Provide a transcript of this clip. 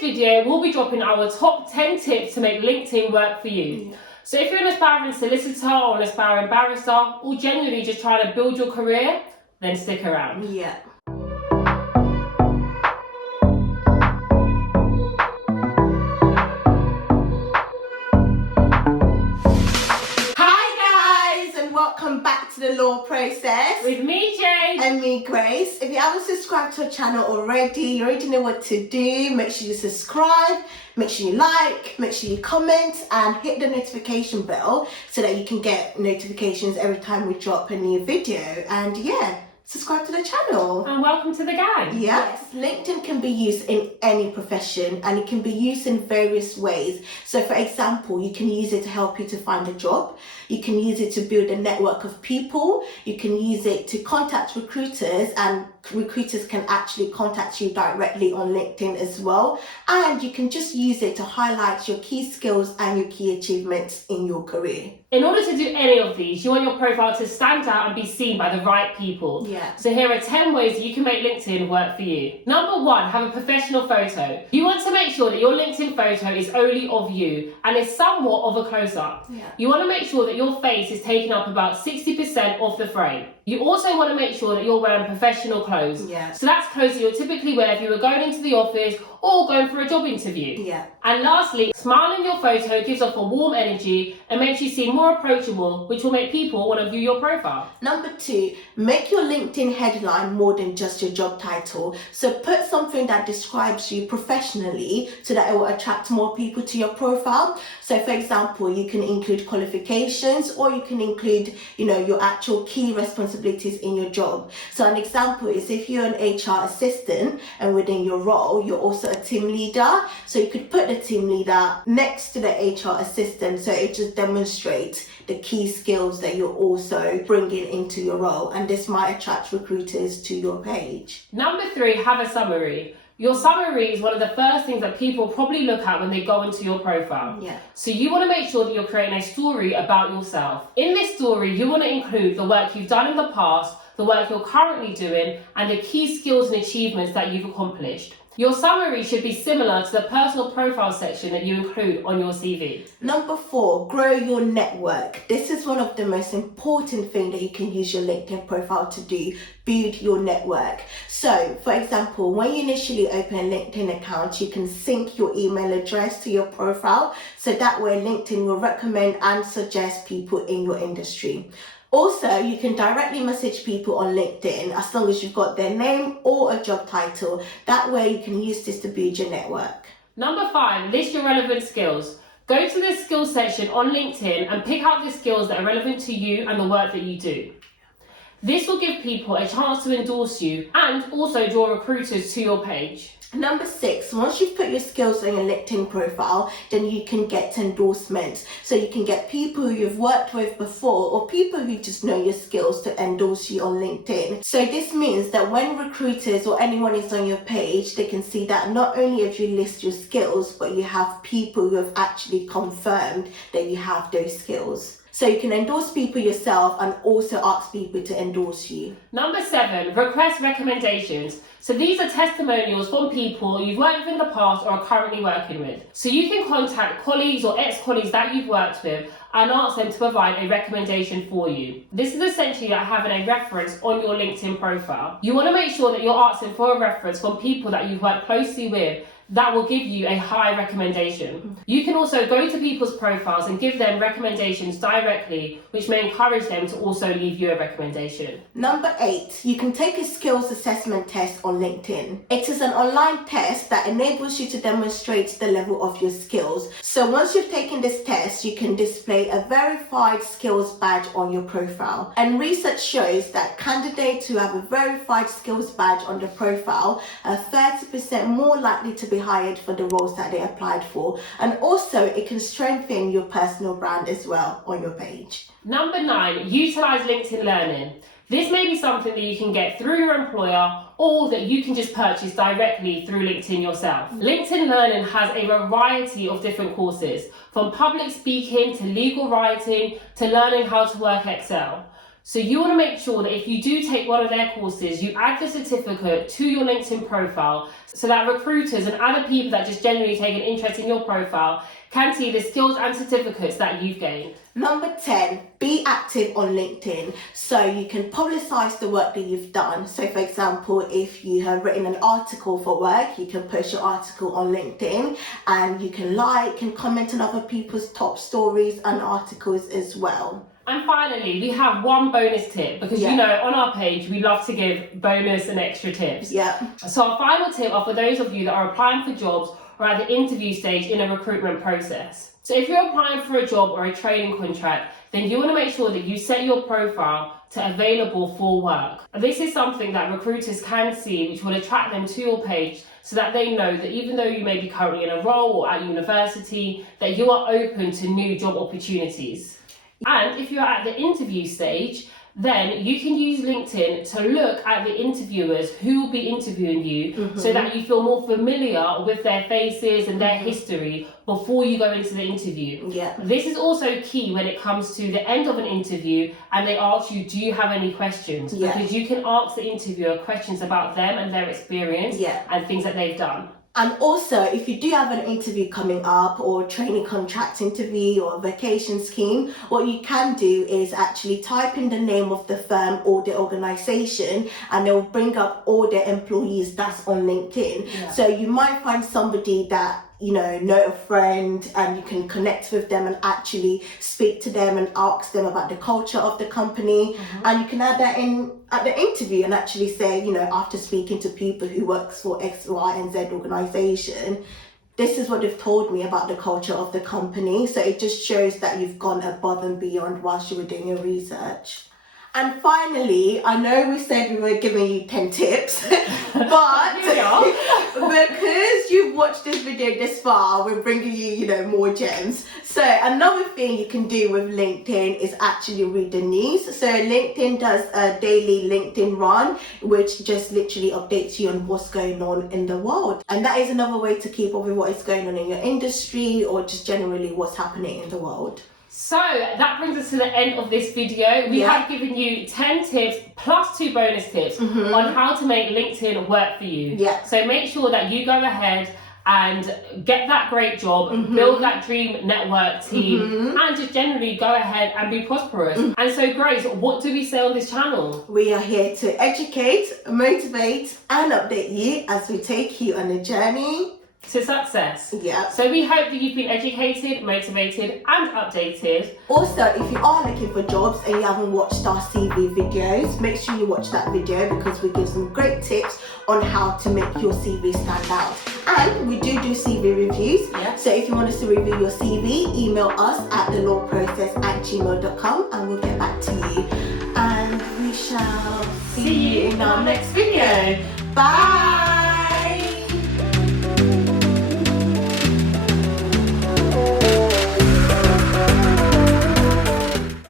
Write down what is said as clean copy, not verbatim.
this video, we'll be dropping our top 10 tips to make LinkedIn work for you. So if you're an aspiring solicitor or an aspiring barrister, or genuinely just trying to build your career, then stick around. Yeah. Hi guys, and welcome back to The Law Process. With me, Jade. And me, Grace. If you haven't subscribed to our channel already, you already know what to do. Make sure you subscribe, make sure you like, make sure you comment, and hit the notification bell so that you can get notifications every time we drop a new video. And yeah, subscribe to the channel. And welcome to the gang. Yes, LinkedIn can be used in any profession and it can be used in various ways. So for example, you can use it to help you to find a job. You can use it to build a network of people. You can use it to contact recruiters, and recruiters can actually contact you directly on LinkedIn as well. And you can just use it to highlight your key skills and your key achievements in your career. In order to do any of these, you want your profile to stand out and be seen by the right people. Yeah. So here are 10 ways that you can make LinkedIn work for you. Number 1, have a professional photo. You want to make sure that your LinkedIn photo is only of you and is somewhat of a close-up. Yeah. You want to make sure that your face is taking up about 60% of the frame. You also want to make sure that you're wearing professional clothes. Yeah. So that's clothes that you'll typically wear if you were going into the office or going for a job interview. Yeah. And lastly, smile in your photo gives off a warm energy and makes you seem more approachable, which will make people want to view your profile. Number 2, make your LinkedIn headline more than just your job title. So put something that describes you professionally so that it will attract more people to your profile. So for example, you can include qualifications, or you can include, your actual key responsibilities in your job. So an example is if you're an HR assistant and within your role, you're also a team leader. So you could put the team leader next to the HR assistant, so it just demonstrates the key skills that you're also bringing into your role, and this might attract recruiters to your page. Number 3, have a summary. Your summary is one of the first things that people probably look at when they go into your profile. Yeah. So you want to make sure that you're creating a story about yourself. In this story, you want to include the work you've done in the past, the work you're currently doing, and the key skills and achievements that you've accomplished. Your summary should be similar to the personal profile section that you include on your CV. Number 4, grow your network. This is one of the most important things that you can use your LinkedIn profile to do. Build your network. So, for example, when you initially open a LinkedIn account, you can sync your email address to your profile. So that way LinkedIn will recommend and suggest people in your industry. Also, you can directly message people on LinkedIn as long as you've got their name or a job title. That way you can use this to build your network. Number 5, list your relevant skills. Go to the skills section on LinkedIn and pick out the skills that are relevant to you and the work that you do. This will give people a chance to endorse you and also draw recruiters to your page. Number 6, once you've put your skills on your LinkedIn profile, then you can get endorsements. So you can get people who you've worked with before, or people who just know your skills, to endorse you on LinkedIn. So this means that when recruiters or anyone is on your page, they can see that not only have you list your skills, but you have people who have actually confirmed that you have those skills. So you can endorse people yourself and also ask people to endorse you. Number 7, request recommendations. So these are testimonials from people you've worked with in the past or are currently working with. So you can contact colleagues or ex-colleagues that you've worked with and ask them to provide a recommendation for you. This is essentially like having a reference on your LinkedIn profile. You want to make sure that you're asking for a reference from people that you've worked closely with that will give you a high recommendation. You can also go to people's profiles and give them recommendations directly, which may encourage them to also leave you a recommendation. Number 8, you can take a skills assessment test on LinkedIn. It is an online test that enables you to demonstrate the level of your skills. So once you've taken this test, you can display a verified skills badge on your profile. And research shows that candidates who have a verified skills badge on their profile are 30% more likely to be hired for the roles that they applied for, and also it can strengthen your personal brand as well on your page. Number 9, utilize LinkedIn Learning. This may be something that you can get through your employer or that you can just purchase directly through LinkedIn yourself. LinkedIn Learning has a variety of different courses, from public speaking to legal writing to learning how to work Excel. So you want to make sure that if you do take one of their courses, you add the certificate to your LinkedIn profile so that recruiters and other people that just genuinely take an interest in your profile can see the skills and certificates that you've gained. Number 10, be active on LinkedIn. So you can publicize the work that you've done. So for example, if you have written an article for work, you can post your article on LinkedIn, and you can like and comment on other people's top stories and articles as well. And finally, we have one bonus tip because you know, on our page, we love to give bonus and extra tips. Yeah. So our final tip are for those of you that are applying for jobs or at the interview stage in a recruitment process. So if you're applying for a job or a training contract, then you want to make sure that you set your profile to available for work. This is something that recruiters can see, which will attract them to your page so that they know that even though you may be currently in a role or at university, that you are open to new job opportunities. And if you're at the interview stage, then you can use LinkedIn to look at the interviewers who will be interviewing you so that you feel more familiar with their faces and their history before you go into the interview. Yeah. This is also key when it comes to the end of an interview and they ask you, do you have any questions? Because you can ask the interviewer questions about them and their experience and things that they've done. And also, if you do have an interview coming up or training contract interview or a vacation scheme, what you can do is actually type in the name of the firm or the organization, and it will bring up all the employees that's on LinkedIn. Yeah. So you might find somebody that know a friend, and you can connect with them and actually speak to them and ask them about the culture of the company. And you can add that in at the interview and actually say, after speaking to people who works for X, Y, and Z organization, this is what they've told me about the culture of the company. So it just shows that you've gone above and beyond whilst you were doing your research. And finally, I know we said we were giving you 10 tips, but because you've watched this video this far, we're bringing you, more gems. So another thing you can do with LinkedIn is actually read the news. So LinkedIn does a daily LinkedIn run, which just literally updates you on what's going on in the world. And that is another way to keep up with what is going on in your industry or just generally what's happening in the world. So that brings us to the end of this video. We have given you 10 tips plus 2 bonus tips on how to make LinkedIn work for you. Yeah. So make sure that you go ahead and get that great job, build that dream network team, and just generally go ahead and be prosperous. And so, Grace, what do we say on this channel? We are here to educate, motivate, and update you as we take you on a journey to success. Yeah. So we hope that you've been educated, motivated, and updated. Also, if you are looking for jobs and you haven't watched our CV videos, make sure you watch that video because we give some great tips on how to make your CV stand out. And we do CV reviews. Yeah. So if you want us to review your CV, email us at TheLawProcess@gmail.com and we'll get back to you. And we shall See you in our next video. Bye.